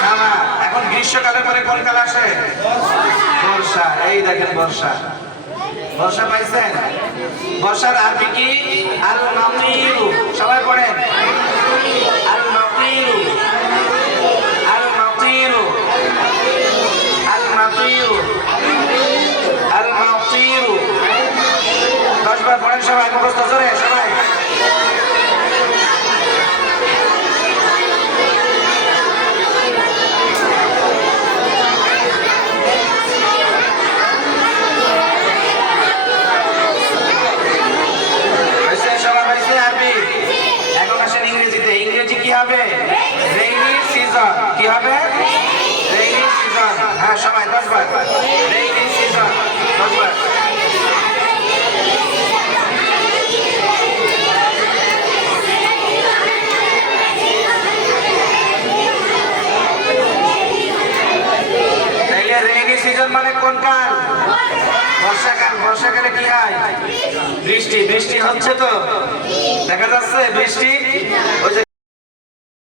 Summer. এখন গ্রীষ্মকালের পরে কোন কাল আসে? বর্ষা। এই দেখেন বর্ষা, বর্ষা পাইছেন? বর্ষার আরবি কি? আল মাতিরু। সবাই পড়েন আল মাতিরু, আল মাতিরু, আল মাতিরু, আল মাতিরু। 10 বার পড়েন সবাই, মুখস্থ জোরে সবাই। ইংরেজি কি হবে? Rainy season. কি হবে? Rainy season. হ্যাঁ সবাই 10 বার। রেইনি সিজন 10 বার। তাইলে রেইনি সিজন মানে কোন কাল? বর্ষাকাল। বর্ষাকালে কি হয়? বৃষ্টি। বৃষ্টি হচ্ছে তো, দেখা যাচ্ছে বৃষ্টি। ওই যে